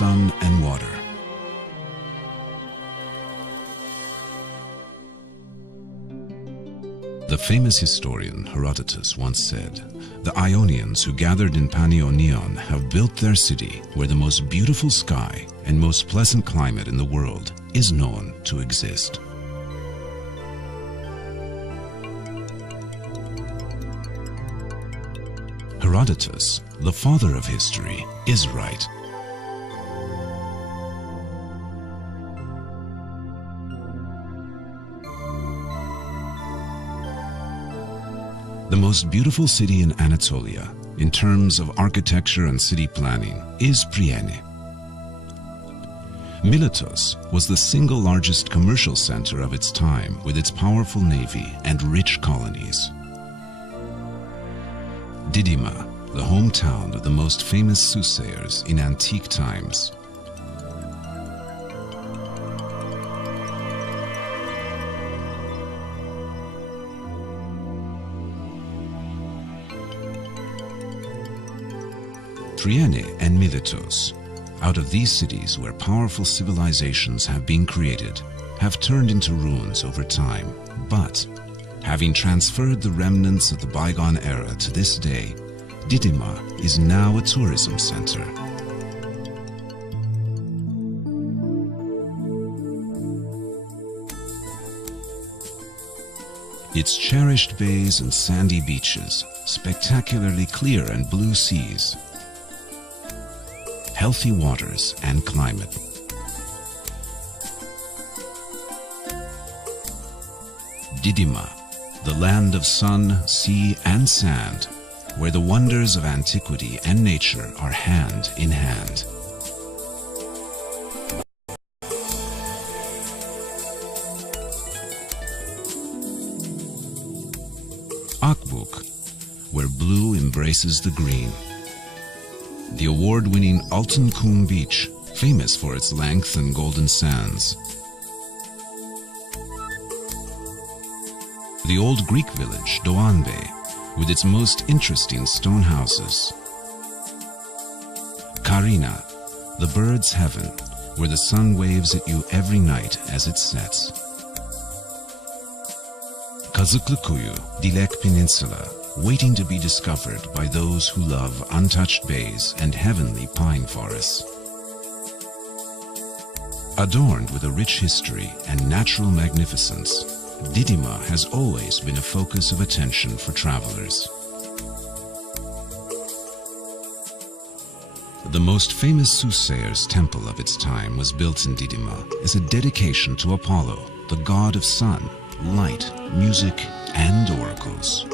sun and water. The famous historian Herodotus once said, "The Ionians who gathered in Panionion have built their city where the most beautiful sky and most pleasant climate in the world is known to exist." Herodotus, the father of history, is right. The most beautiful city in Anatolia, in terms of architecture and city planning, is Priene. Miletus was the single largest commercial center of its time, with its powerful navy and rich colonies. Didyma, the hometown of the most famous soothsayers in antique times. Priene and Miletus, out of these cities where powerful civilizations have been created, have turned into ruins over time, but having transferred the remnants of the bygone era to this day, Didyma is now a tourism center. Its cherished bays and sandy beaches, spectacularly clear and blue seas, healthy waters and climate. Didyma, the land of sun, sea and sand, where the wonders of antiquity and nature are hand in hand. Akbuk, where blue embraces the green. The award-winning Altın Kum Beach, famous for its length and golden sands. The old Greek village, Doğanbey, with its most interesting stone houses. Karina, the bird's heaven, where the sun waves at you every night as it sets. Kazıklıkuyu, Dilek Peninsula, waiting to be discovered by those who love untouched bays and heavenly pine forests. Adorned with a rich history and natural magnificence, Didyma has always been a focus of attention for travelers. The most famous soothsayer's temple of its time was built in Didyma as a dedication to Apollo, the god of sun, light, music, and oracles.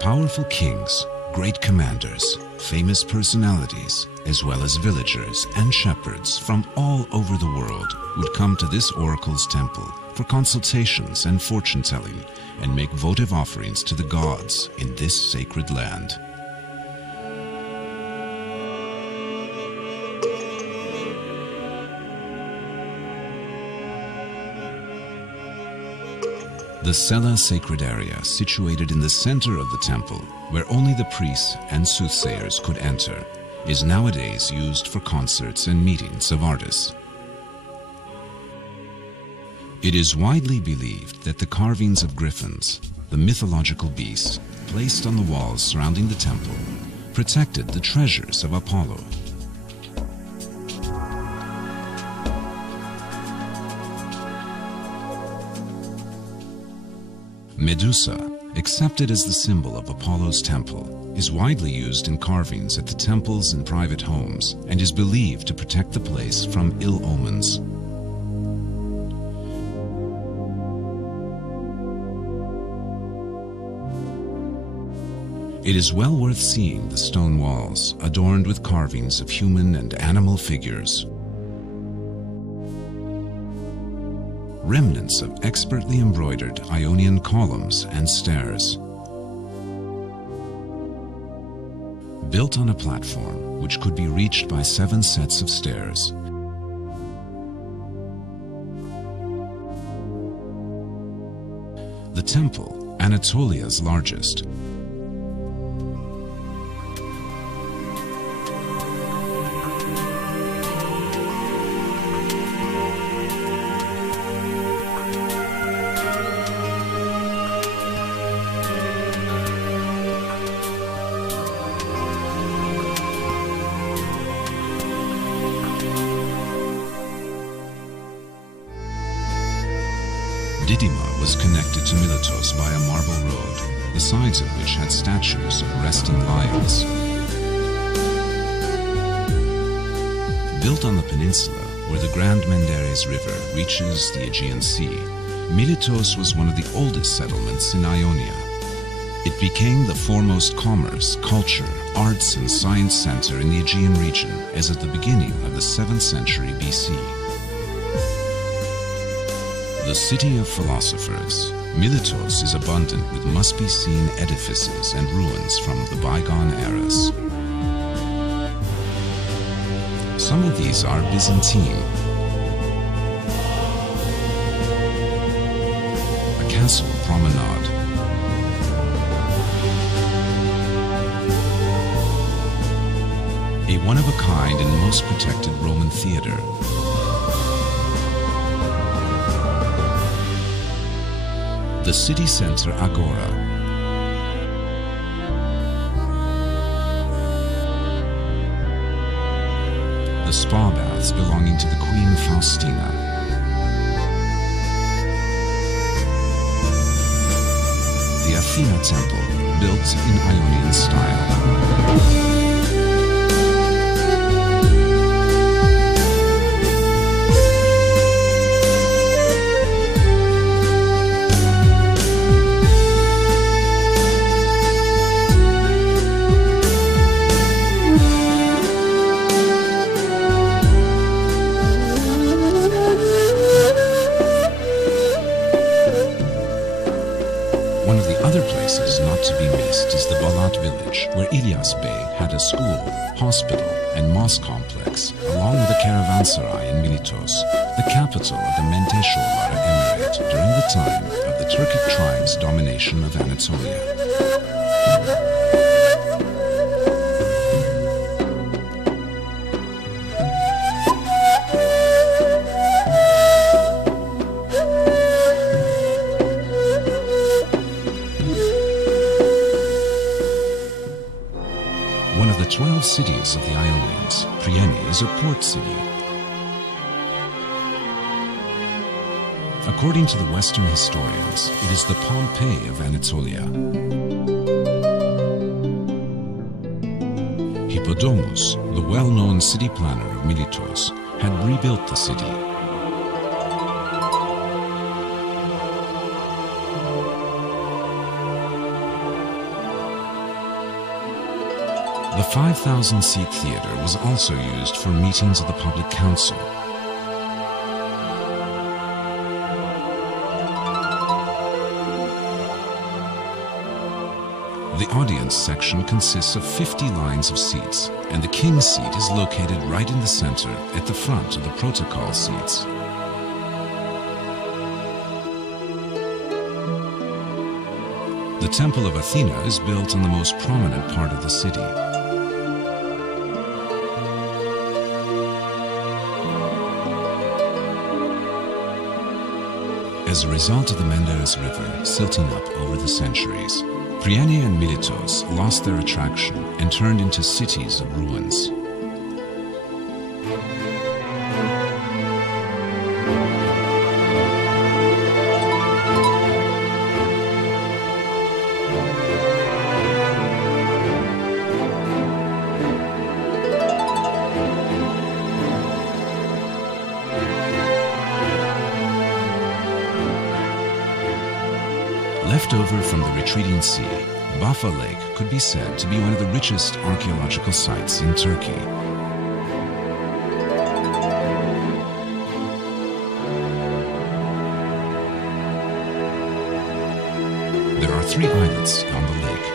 Powerful kings, great commanders, famous personalities, as well as villagers and shepherds from all over the world would come to this oracle's temple for consultations and fortune-telling and make votive offerings to the gods in this sacred land. The Sela sacred area, situated in the center of the temple, where only the priests and soothsayers could enter, is nowadays used for concerts and meetings of artists. It is widely believed that the carvings of griffins, the mythological beasts placed on the walls surrounding the temple, protected the treasures of Apollo. Medusa, accepted as the symbol of Apollo's temple, is widely used in carvings at the temples and private homes and is believed to protect the place from ill omens. It is well worth seeing the stone walls adorned with carvings of human and animal figures. Remnants of expertly embroidered Ionian columns and stairs. Built on a platform which could be reached by 7 sets of stairs. The temple, Anatolia's largest, Didyma was connected to Miletos by a marble road, the sides of which had statues of resting lions. Built on the peninsula, where the Grand Menderes River reaches the Aegean Sea, Miletos was one of the oldest settlements in Ionia. It became the foremost commerce, culture, arts and science center in the Aegean region as at the beginning of the 7th century BC. The city of philosophers, Miletos is abundant with must-be-seen edifices and ruins from the bygone eras. Some of these are Byzantine, a castle promenade, a one-of-a-kind and most protected Roman theater, the city center Agora, the spa baths belonging to the Queen Faustina, the Athena Temple, built in Ionian style. Not to be missed is the Balat village, where Ilyas Bey had a school, hospital, and mosque complex, along with a caravanserai in Miletos, the capital of the Menteşoğulları Emirate during the time of the Turkic tribes' domination of Anatolia. One of the 12 cities of the Ionians, Priene is a port city. According to the Western historians, it is the Pompeii of Anatolia. Hippodamus, the well-known city planner of Miletos, had rebuilt the city. The 5,000-seat theater was also used for meetings of the public council. The audience section consists of 50 lines of seats, and the king's seat is located right in the center at the front of the protocol seats. The Temple of Athena is built on the most prominent part of the city. As a result of the Menderes River silting up over the centuries, Priene and Miletos lost their attraction and turned into cities of ruins. Left over from the retreating sea, Bafa Lake could be said to be one of the richest archaeological sites in Turkey. There are 3 islets on the lake.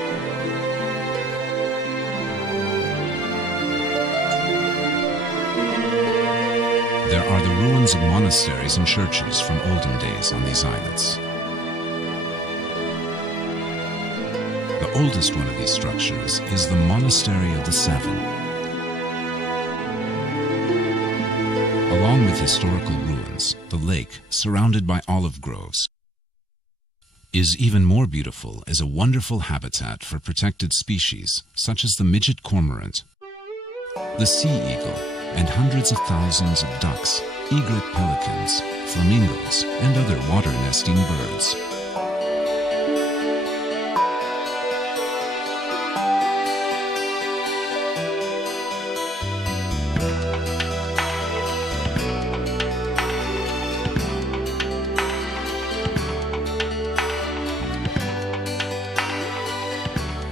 There are the ruins of monasteries and churches from olden days on these islets. The oldest one of these structures is the Monastery of the Seven. Along with historical ruins, the lake, surrounded by olive groves, is even more beautiful as a wonderful habitat for protected species such as the midget cormorant, the sea eagle, and hundreds of thousands of ducks, egret pelicans, flamingos, and other water-nesting birds.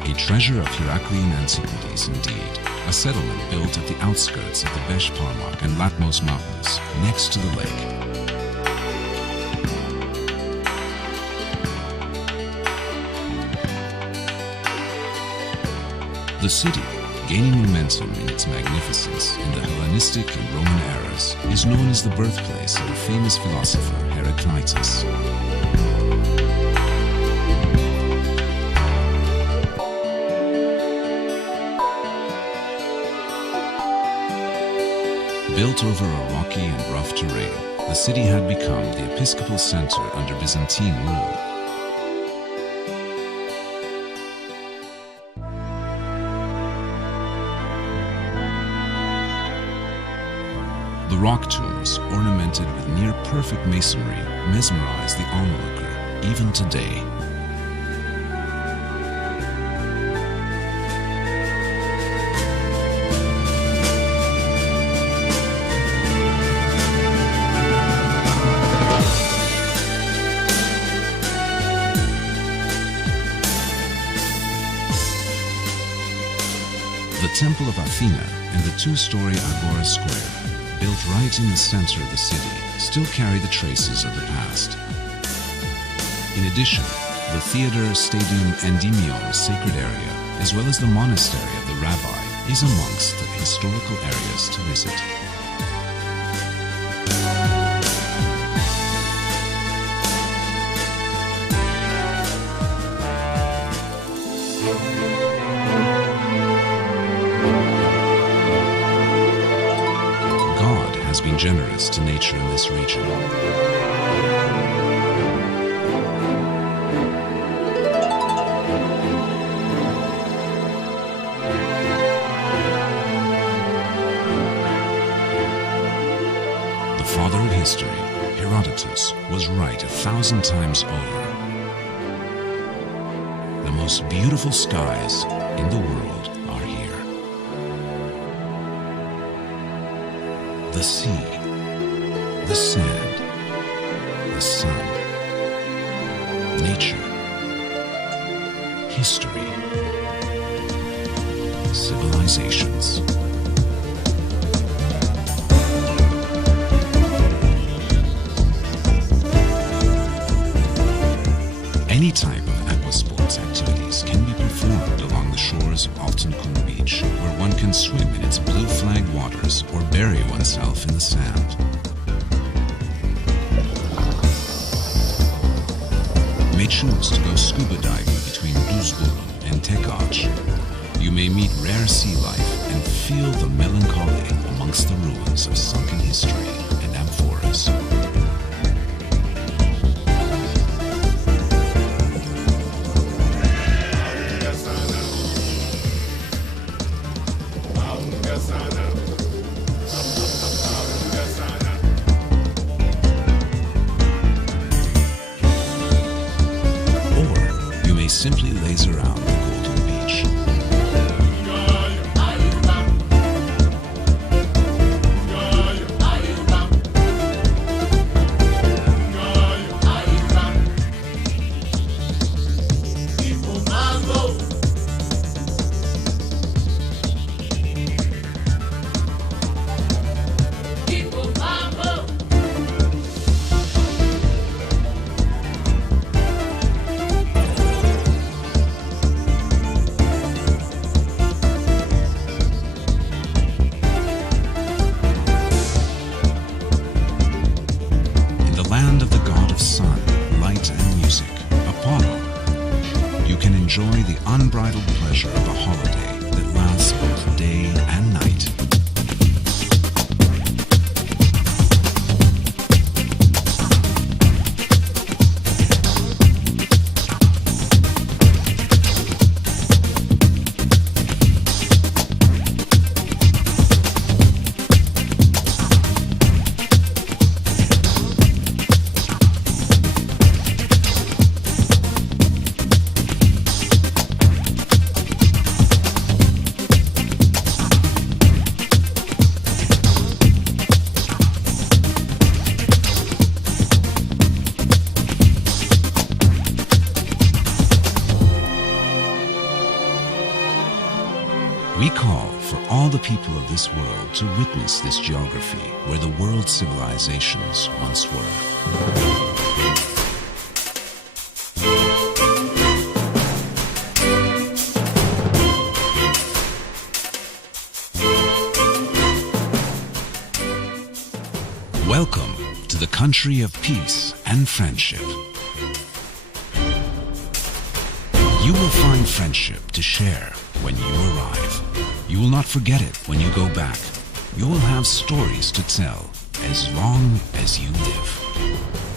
A treasure of Heraclean antiquities indeed, a settlement built at the outskirts of the Beshparmak and Latmos mountains, next to the lake. The city, gaining momentum in its magnificence in the Hellenistic and Roman eras, is known as the birthplace of the famous philosopher Heraclitus. Built over a rocky and rough terrain, the city had become the episcopal center under Byzantine rule. The rock tombs, ornamented with near-perfect masonry, mesmerize the onlooker, even today. The Temple of Athena and the two-story Agora Square, built right in the center of the city, still carry the traces of the past. In addition, the theater, stadium, Endymion sacred area, as well as the monastery of the rabbi, is amongst the historical areas to visit. Has been generous to nature in this region. The father of history, Herodotus, was right 1,000 times over. The most beautiful skies in the world are here. The sea, the sand, the sun, nature, history, civilizations. Any type of aquasports activities can be performed along the shores of Altınkum Beach, where one can swim in its blue flagged waters or bury oneself in the sand. You may choose to go scuba diving between Duzburun and Tekaj. You may meet rare sea life and feel the melancholy amongst the ruins of sunken history and amphoras. Simply laze around the golden beach. the people of this world to witness this geography where the world's civilizations once were. Welcome to the country of peace and friendship. You will find friendship to share when you arrive. You will not forget it when you go back. You will have stories to tell as long as you live.